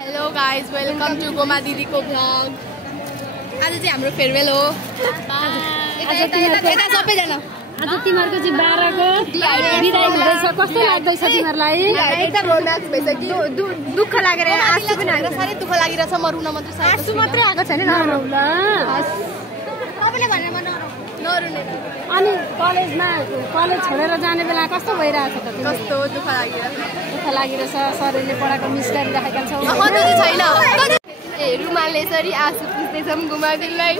Hello guys, welcome to Goma दिदीको vlog. आज चाहिँ हाम्रो फेयरवेल हो। यता सबैजना आज तिमीहरूको चाहिँ 12 को बिदाई हुँदैछ। कस्तो लाग्दैछ तिमीहरूलाई? एकदम रोमान्स भइसक्यो। दुःख लागेर आँसु पनि आएर साह्रै दुःख लागिरहेछ। म रुन मात्रै आँसु मात्रै आएको छैन। नरौ ल। तपाईले भनेर म नरुने। अनि कलेज छोडेर जाने बेला कस्तो भइरहेछ त? कस्तो दुःख लागिरहेछ। शरीरले पढाएको मिस गरिराखेका छौ। छैन ए रुमालले यसरी आँसु पुस्दैछौँ गुमा दिदीलाई।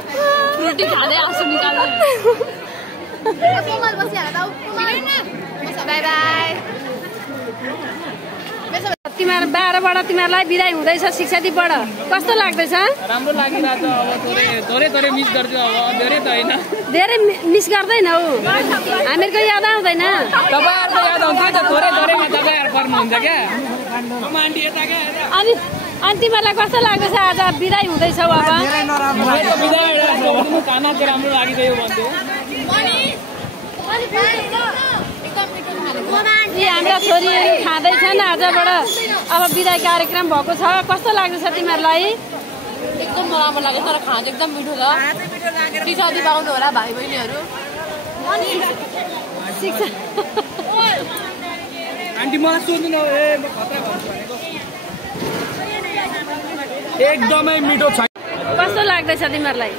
रोटी खाँदै आँसु निकाल्दै। कोमल बसिहाल त बाई बाई। तिमीहरू 12 बाट तिमीहरूलाई बिदाई हुँदैछ शिक्षा दिपबाट। कस्तो लाग्दैछ? राम्रो लागिरहेछ। अब थोरै मिस गर्छु। अब धेरै त होइन। धेरै मिस गर्दैनौ? हामीहरूको याद आउँदैन? तपाईहरुको याद आउँछ त थोरै तपाईहरु पर्नुहुन्छ क्या। आन्टी यता क्या। अनि तिमीहरूलाई कस्तो लाग्दैछ? आज बिदाई हुँदैछौ। अब बिदाई खाना चाहिँ राम्रो लागिरह्यो भन्थ्यो। हाम्रा छोरीहरू खाँदैछन् आजबाट। अब बिदाई कार्यक्रम भएको छ। कस्तो लाग्दैछ तिमीहरूलाई? एकदम नराम्रो लाग्यो तर खाना एकदम मिठो छ। शिक्षा पाउनु होला भाइ बहिनीहरू। आन्टी मलाई सोध्नु न। ए म खतरा भन्छु भनेको। एकदमै मिठो छ। कस्तो लाग्दैछ तिमीहरूलाई?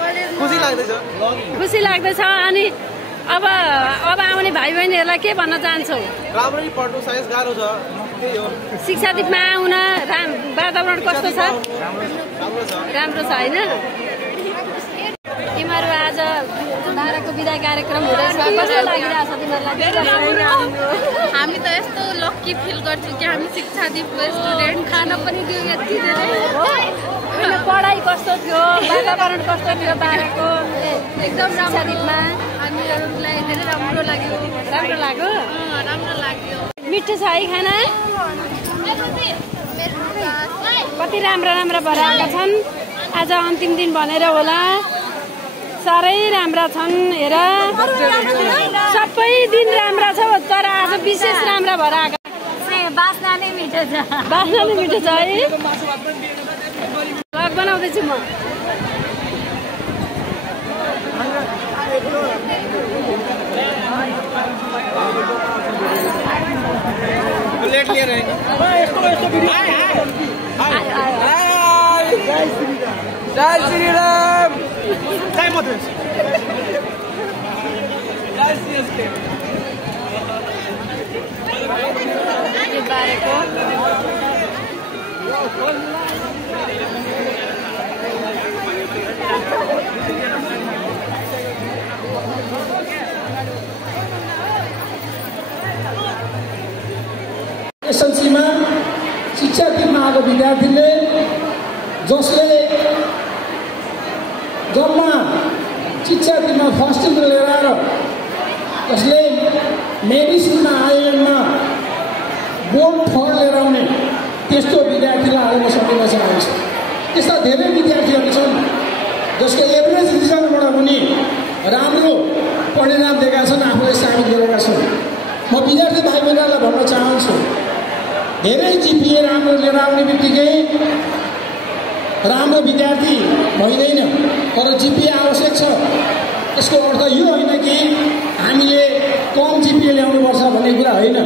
खुसी लाग्दैछ। अनि अब आउने भाइ बहिनीहरूलाई के भन्न चाहन्छौ? राम्ररी पढ्नु, साइन्स गाह्रो छ। त्यही हो। शिक्षा दिपमा आउन वातावरण कस्तो छ? राम्रो छ होइन? तिमीहरू आज 12 को बिदाई कार्यक्रम हुँदैछ। कस्तो लागिरहेछ तिमीहरूलाई? हामी त यस्तो लक्की फिल गर्छौँ कि हामी शिक्षा दिपको स्टुडेन्ट। खाना पनि दियो यति धेरै। पढाइ कस्तो थियो? वातावरण कस्तो थियो 12 को? एकदम शिक्षा दिपमा हामीहरूलाई धेरै राम्रो लाग्यो। राम्रो लाग्यो। मिठो छ है खाना? कति राम्रा भएर आएका छन्। आज अन्तिम दिन भनेर होला। साह्रै राम्रा छन्। हेर सबै दिन राम्रा छ तर आज विशेष राम्रा भएर आएका। बास्ना नै मिठो छ। बास्ना नै मिठो छ है? भ्लग बनाउँदैछु म। प्लेट लिएर जय श्री राम। जय माता दी। जय सीएसके। एसएलसीमा शिक्षा दिनमा आएको विद्यार्थीले जसले जम्मा शिक्षा दिनमा फर्स्ट डिभिजन लिएर आएर जसले मेडिसिनमा आइएममा बोर्ड थर्ड लिएर आउने त्यस्तो विद्यार्थीलाई आज म सम्झिन चाहन्छु। त्यस्ता धेरै विद्यार्थीहरू छन् जसको एभरेज रिजल्टबाट पनि राम्रो परिणाम दिएका छन्, आफूलाई साबित गरेका छन्। म विद्यार्थी भाइ बहिनीहरूलाई भन्न चाहन्छु, धेरै जिपिए राम्रो लिएर आउने बित्तिकै राम्रो विद्यार्थी भइँदैन। तर जिपिए आवश्यक छ। यसको अर्थ यो होइन कि हामीले कम जिपिए ल्याउनुपर्छ भन्ने कुरा होइन।